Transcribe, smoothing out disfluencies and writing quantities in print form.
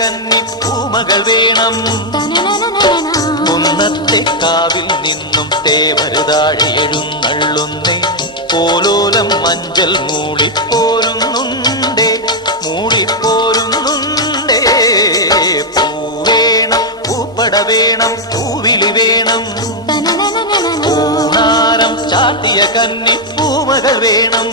കന്നി പൂമകൾ വേണം. കുന്നത്തെ കാവിൽ നിന്നും തേവരുതാഴെ എഴുന്നള്ളുന്നേ. പോലോലം മഞ്ചൽ മൂളിപ്പോരുന്നുണ്ടേ, മൂളിപ്പോരുന്നുണ്ടേ. പൂവേണം, പൂപ്പട വേണം, പൂവിളി വേണം. പൂനാരം ചാട്ടിയ കന്നി പൂമകൾ വേണം.